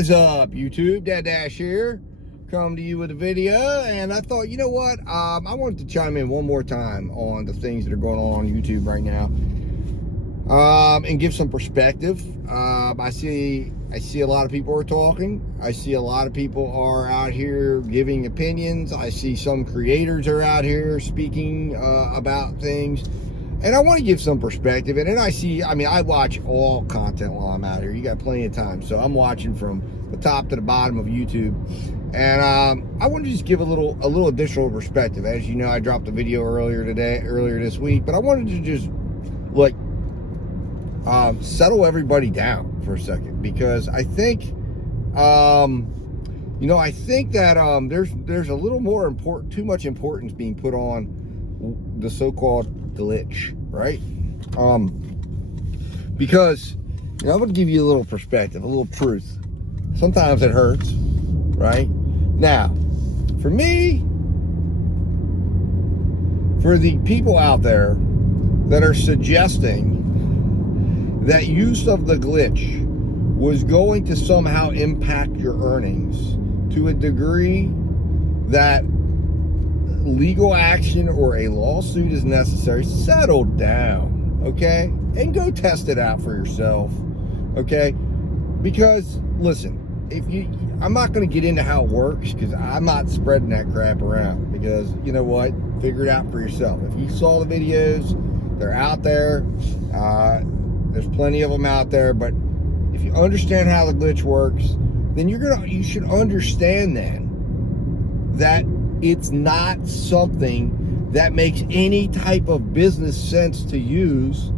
is up, YouTube? Dad Dash here, come to you with a video, and I thought, you know what, I wanted to chime in one more time on the things that are going on YouTube right now, and give some perspective. I see a lot of people are talking. I see a lot of people are out here giving opinions. I see some creators are out here speaking about things. And I want to give some perspective. And then I watch all content while I'm out here. You got plenty of time. So I'm watching from the top to the bottom of YouTube. And I want to just give a little additional perspective. As you know, I dropped a video earlier this week. But I wanted to just, settle everybody down for a second. Because I think, that there's a little more too much importance being put on the so-called glitch, right? Because I'm going to give you a little perspective, a little truth. Sometimes it hurts, right? Now, for me, for the people out there that are suggesting that use of the glitch was going to somehow impact your earnings to a degree that legal action or a lawsuit is necessary, settle down, okay? And go test it out for yourself, okay? Because, listen, I'm not going to get into how it works because I'm not spreading that crap around because, you know what? Figure it out for yourself. If you saw the videos, they're out there. There's plenty of them out there, but if you understand how the glitch works, then you should understand then that it's not something that makes any type of business sense to use,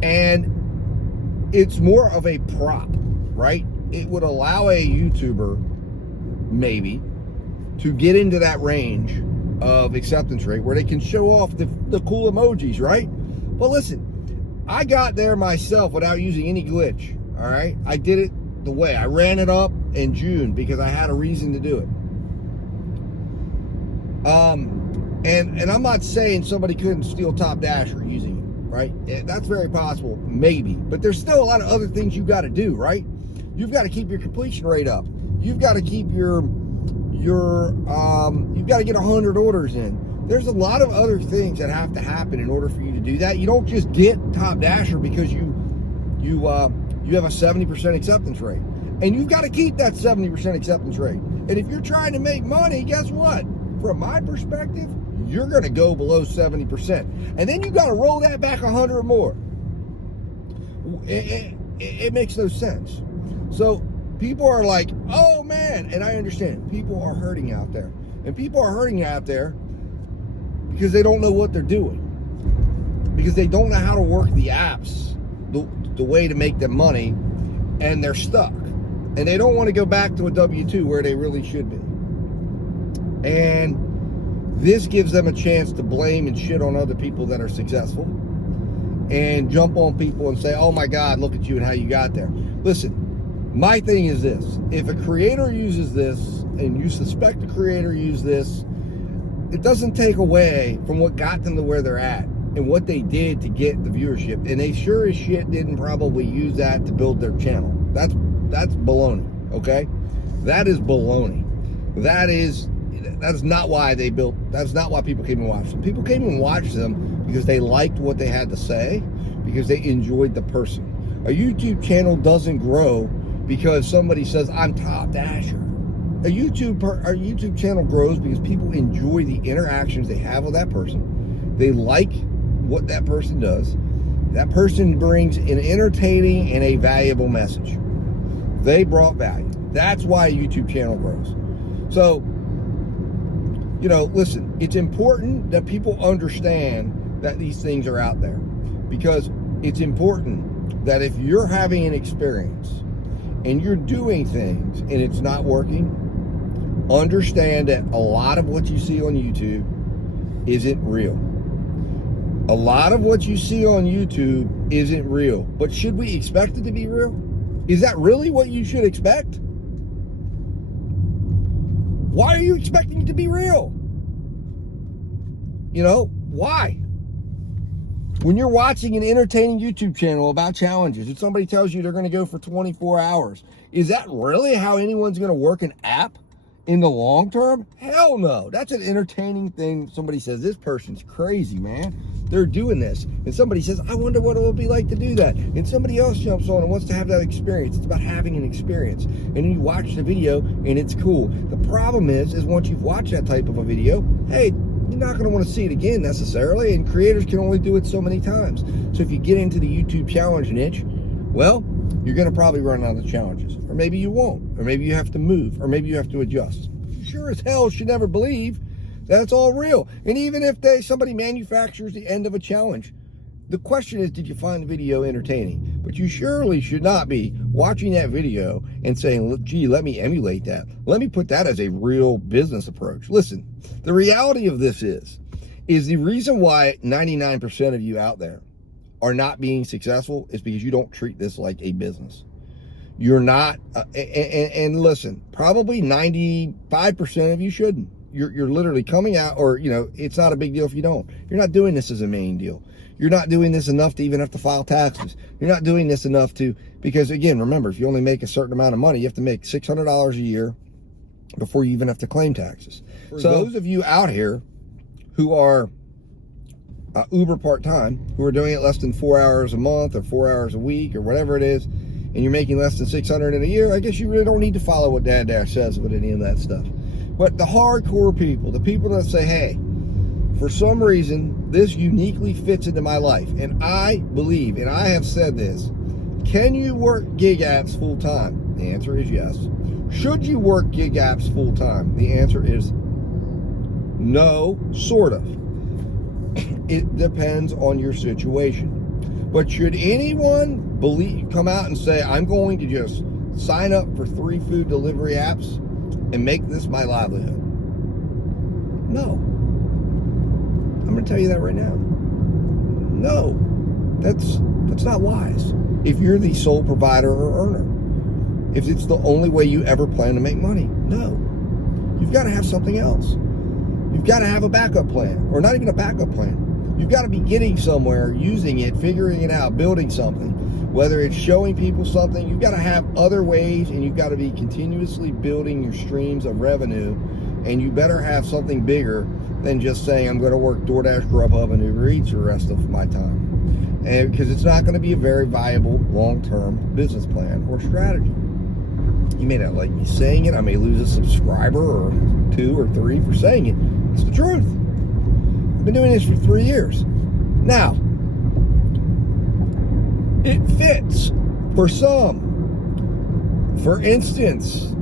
and it's more of a prop, right? It would allow a YouTuber maybe to get into that range of acceptance rate where they can show off the cool emojis, right? But listen, I got there myself without using any glitch, all right? I did it the way. I ran it up in June because I had a reason to do it. And I'm not saying somebody couldn't steal Top Dasher using it, right? That's very possible, maybe. But there's still a lot of other things you got to do, right? You've got to keep your completion rate up. You've got to keep you've got to get 100 orders in. There's a lot of other things that have to happen in order for you to do that. You don't just get Top Dasher because you have a 70% acceptance rate. And you've got to keep that 70% acceptance rate. And if you're trying to make money, guess what? From my perspective, you're going to go below 70%. And then you got to roll that back 100 more. It makes no sense. So people are like, oh man, and I understand. People are hurting out there. And people are hurting out there because they don't know what they're doing. Because they don't know how to work the apps the way to make them money. And they're stuck. And they don't want to go back to a W-2 where they really should be. And this gives them a chance to blame and shit on other people that are successful and jump on people and say, oh my God, look at you and how you got there. Listen, my thing is this. If a creator uses this and you suspect a creator used this, it doesn't take away from what got them to where they're at and what they did to get the viewership. And they sure as shit didn't probably use that to build their channel. That's baloney, okay? That is baloney. That's not why that's not why people came and watched them. People came and watched them because they liked what they had to say, because they enjoyed the person. A YouTube channel doesn't grow because somebody says, I'm Top Dasher. Our YouTube channel grows because people enjoy the interactions they have with that person. They like what that person does. That person brings an entertaining and a valuable message. They brought value. That's why a YouTube channel grows. So, listen, it's important that people understand that these things are out there, because it's important that if you're having an experience and you're doing things and it's not working, understand that a lot of what you see on YouTube isn't real. A lot of what you see on YouTube isn't real. But should we expect it to be real? Is that really what you should expect? Why are you expecting it to be real? Why? When you're watching an entertaining YouTube channel about challenges and somebody tells you they're going to go for 24 hours, is that really how anyone's going to work an app in the long term? Hell no. That's an entertaining thing. Somebody says, this person's crazy, man. They're doing this. And somebody says, I wonder what it will be like to do that. And somebody else jumps on and wants to have that experience. It's about having an experience. And then you watch the video and it's cool. The problem is once you've watched that type of a video, hey, you're not going to want to see it again necessarily, and creators can only do it so many times. So if you get into the YouTube challenge niche, well, you're going to probably run out of challenges. Or maybe you won't. Or maybe you have to move. Or maybe you have to adjust. You sure as hell should never believe that's all real. And even if somebody manufactures the end of a challenge, the question is, did you find the video entertaining? But you surely should not be watching that video and saying, gee, let me emulate that. Let me put that as a real business approach. Listen, the reality of this is the reason why 99% of you out there are not being successful is because you don't treat this like a business. You're not, and listen, probably 95% of you shouldn't. You're literally coming out, or, it's not a big deal if you don't. You're not doing this as a main deal. You're not doing this enough to even have to file taxes. You're not doing this enough because again, remember, if you only make a certain amount of money, you have to make $600 a year before you even have to claim taxes. So those of you out here who are uber part-time, who are doing it less than 4 hours a month or 4 hours a week or whatever it is, and you're making less than $600 in a year, I guess you really don't need to follow what Dad Dash says with any of that stuff. But the hardcore people, the people that say, hey, for some reason, this uniquely fits into my life. And I believe, and I have said this, can you work gig apps full time? The answer is yes. Should you work gig apps full time? The answer is no, sort of. It depends on your situation. But should anyone come out and say, I'm going to just sign up for 3 food delivery apps and make this my livelihood? No. I'm going to tell you that right now. No, that's not wise. If you're the sole provider or earner, if it's the only way you ever plan to make money, no. You've got to have something else. You've got to have a backup plan, or not even a backup plan. You've got to be getting somewhere, using it, figuring it out, building something. Whether it's showing people something, you've got to have other ways, and you've got to be continuously building your streams of revenue, and you better have something bigger than just saying, I'm going to work DoorDash, Grubhub, and Uber Eats the rest of my time. And because it's not going to be a very viable long-term business plan or strategy. You may not like me saying it. I may lose a subscriber or 2 or 3 for saying it. It's the truth. I've been doing this for 3 years. Now, it fits for some. For instance,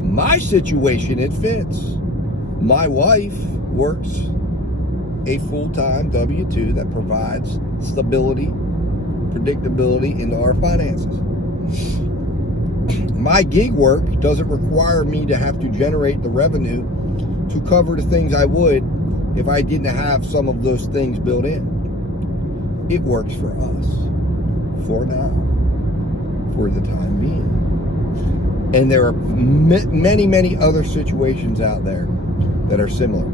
my situation, it fits. My wife works a full-time W-2 that provides stability, predictability into our finances. My gig work doesn't require me to have to generate the revenue to cover the things I would if I didn't have some of those things built in. It works for us, for now, for the time being. And there are many, many other situations out there that are similar.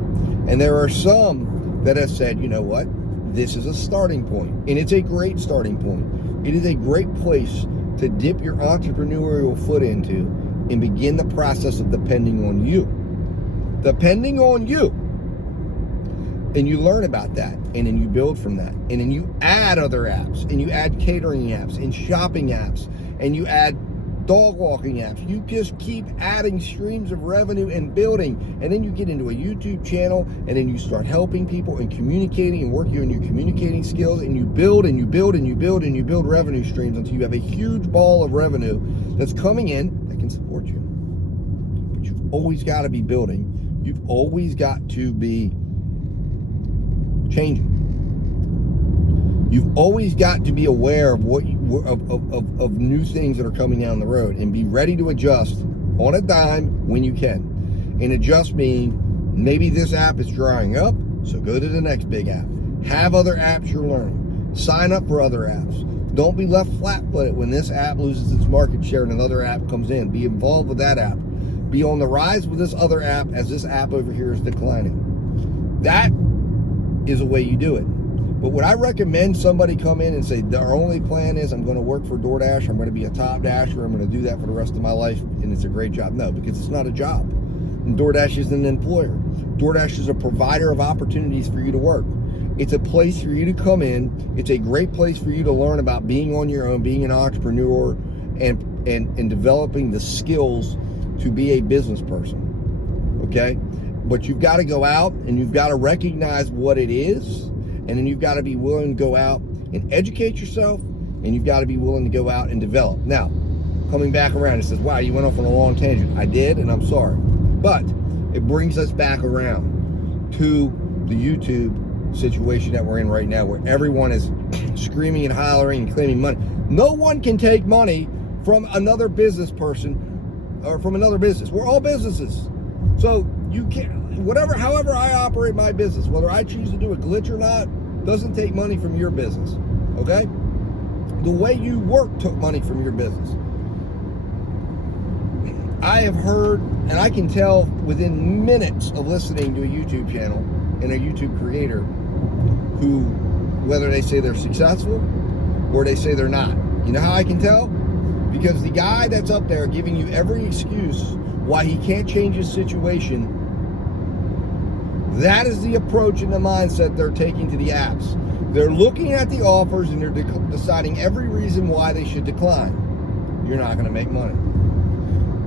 And there are some that have said, you know what, this is a starting point. And it's a great starting point. It is a great place to dip your entrepreneurial foot into and begin the process of depending on you. Depending on you. And you learn about that, and then you build from that. And then you add other apps, and you add catering apps, and shopping apps, and you add dog walking apps. You just keep adding streams of revenue and building. And then you get into a YouTube channel, and then you start helping people and communicating and working on your communicating skills, and you build and you build and you build and you build revenue streams until you have a huge ball of revenue that's coming in that can support you. But you've always got to be building. You've always got to be changing. You've always got to be aware of of new things that are coming down the road and be ready to adjust on a dime when you can. And adjust meaning maybe this app is drying up, so go to the next big app. Have other apps you're learning. Sign up for other apps. Don't be left flat-footed when this app loses its market share and another app comes in. Be involved with that app. Be on the rise with this other app as this app over here is declining. That is a way you do it. But would I recommend somebody come in and say, their only plan is I'm going to work for DoorDash, I'm going to be a top dasher, I'm going to do that for the rest of my life, and it's a great job? No, because it's not a job. And DoorDash is an employer. DoorDash is a provider of opportunities for you to work. It's a place for you to come in. It's a great place for you to learn about being on your own, being an entrepreneur, and developing the skills to be a business person, okay? But you've got to go out and you've got to recognize what it is, and then you've got to be willing to go out and educate yourself, and you've got to be willing to go out and develop. Now, coming back around, it says, wow, you went off on a long tangent. I did, and I'm sorry. But it brings us back around to the YouTube situation that we're in right now, where everyone is screaming and hollering and claiming money. No one can take money from another business person or from another business. We're all businesses. So you can't, however I operate my business, whether I choose to do a glitch or not, doesn't take money from your business, okay? The way you work took money from your business. I have heard, and I can tell within minutes of listening to a YouTube channel and a YouTube creator who, whether they say they're successful or they say they're not. You know how I can tell? Because the guy that's up there giving you every excuse why he can't change his situation, that is the approach and the mindset they're taking to the apps. They're looking at the offers and they're deciding every reason why they should decline. You're not going to make money.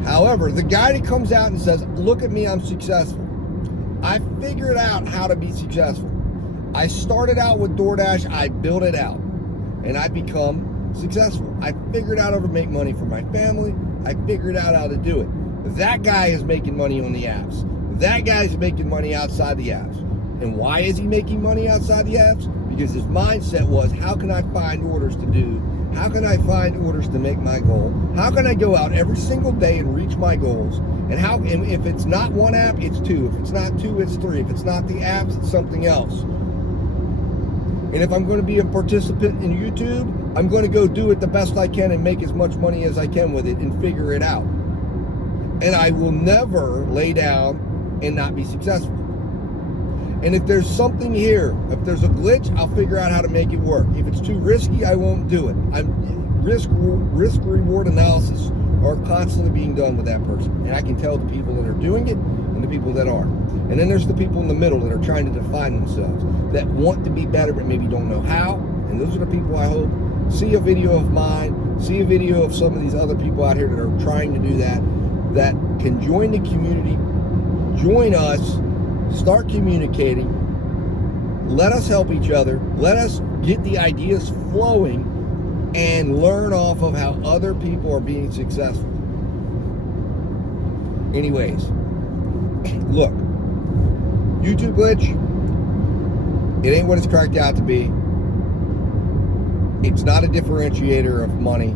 However, the guy that comes out and says, look at me, I'm successful. I figured out how to be successful. I started out with DoorDash, I built it out, and I become successful. I figured out how to make money for my family. I figured out how to do it. That guy is making money on the apps. That guy's making money outside the apps. And why is he making money outside the apps? Because his mindset was, how can I find orders to do? How can I find orders to make my goal? How can I go out every single day and reach my goals? And if it's not one app, it's two. If it's not two, it's three. If it's not the apps, it's something else. And if I'm going to be a participant in YouTube, I'm going to go do it the best I can and make as much money as I can with it and figure it out. And I will never lay down and not be successful. And if there's something here, if there's a glitch, I'll figure out how to make it work. If it's too risky, I won't do it. Risk reward analysis are constantly being done with that person. And I can tell the people that are doing it and the people that aren't. And then there's the people in the middle that are trying to define themselves, that want to be better but maybe don't know how. And those are the people I hope see a video of mine, see a video of some of these other people out here that are trying to do that, that can join the community, join us, start communicating, let us help each other, let us get the ideas flowing, and learn off of how other people are being successful. Anyways, look, YouTube glitch, it ain't what it's cracked out to be. It's not a differentiator of money.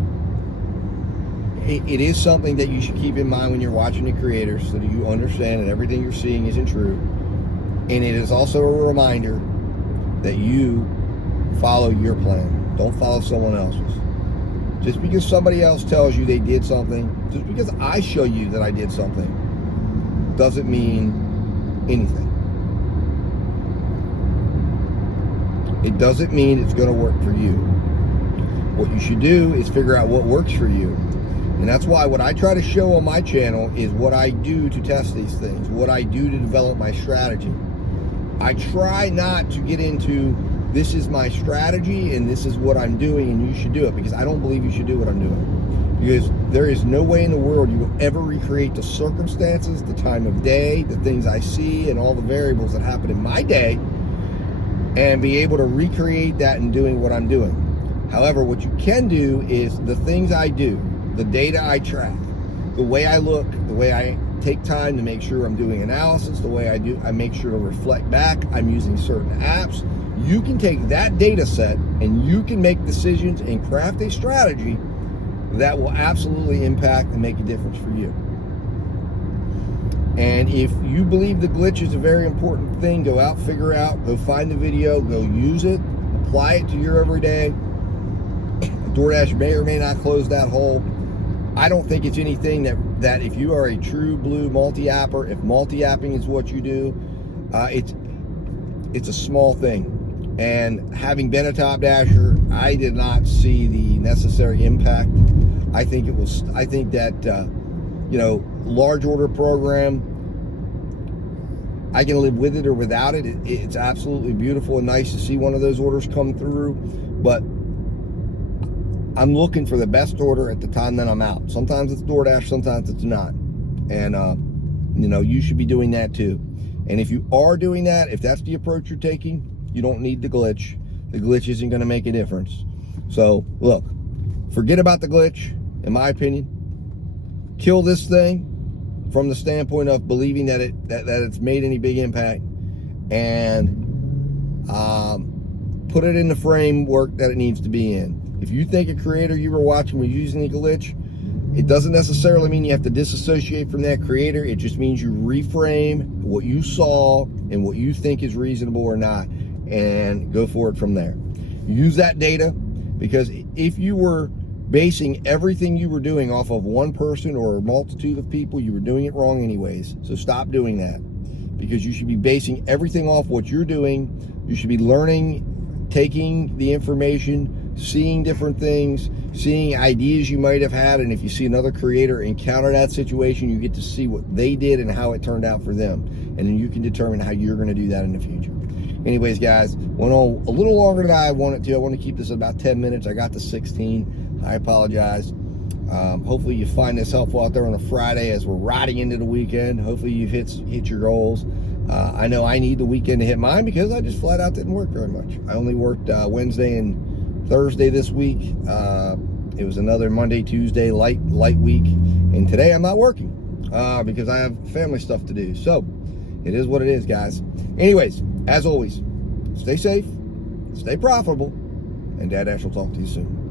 It is something that you should keep in mind when you're watching the creators, so that you understand that everything you're seeing isn't true. And it is also a reminder that you follow your plan. Don't follow someone else's. Just because somebody else tells you they did something, just because I show you that I did something, doesn't mean anything. It doesn't mean it's going to work for you. What you should do is figure out what works for you. And that's why what I try to show on my channel is what I do to test these things, what I do to develop my strategy. I try not to get into, this is my strategy and this is what I'm doing and you should do it, because I don't believe you should do what I'm doing. Because there is no way in the world you will ever recreate the circumstances, the time of day, the things I see, and all the variables that happen in my day, and be able to recreate that in doing what I'm doing. However, what you can do is the things I do, the data I track, the way I look, the way I take time to make sure I'm doing analysis, the way I make sure to reflect back, I'm using certain apps. You can take that data set and you can make decisions and craft a strategy that will absolutely impact and make a difference for you. And if you believe the glitch is a very important thing, go out, figure out, go find the video, go use it, apply it to your everyday. DoorDash may or may not close that hole. I don't think it's anything that if you are a true blue multi-apper, if multi-apping is what you do, it's a small thing. And having been a top dasher, I did not see the necessary impact. I think that large order program, I can live with it or without it. It's absolutely beautiful and nice to see one of those orders come through, but I'm looking for the best order at the time that I'm out. Sometimes it's DoorDash, sometimes it's not. And you should be doing that too. And if you are doing that, if that's the approach you're taking, you don't need the glitch. The glitch isn't going to make a difference. So look, forget about the glitch, in my opinion. Kill this thing from the standpoint of believing that it's made any big impact, and put it in the framework that it needs to be in. If you think a creator you were watching was using a glitch, it doesn't necessarily mean you have to disassociate from that creator. It just means you reframe what you saw and what you think is reasonable or not, and go forward from there. Use that data, because if you were basing everything you were doing off of one person or a multitude of people, you were doing it wrong anyways. So stop doing that, because you should be basing everything off what you're doing. You should be learning, taking the information, seeing different things, seeing ideas you might have had, and if you see another creator encounter that situation, you get to see what they did and how it turned out for them, and then you can determine how you're going to do that in the future. Anyways, guys, went on a little longer than I wanted to. I want to keep this at about 10 minutes. I got to 16. I apologize. Hopefully you find this helpful out there on a Friday as we're riding into the weekend. Hopefully you've hit your goals. I know I need the weekend to hit mine, because I just flat out didn't work very much. I only worked Wednesday and Thursday this week. It was another Monday, Tuesday light week, and today I'm not working because I have family stuff to do. So it is what it is, guys. Anyways, as always, stay safe, stay profitable, and Dad Ash will talk to you soon.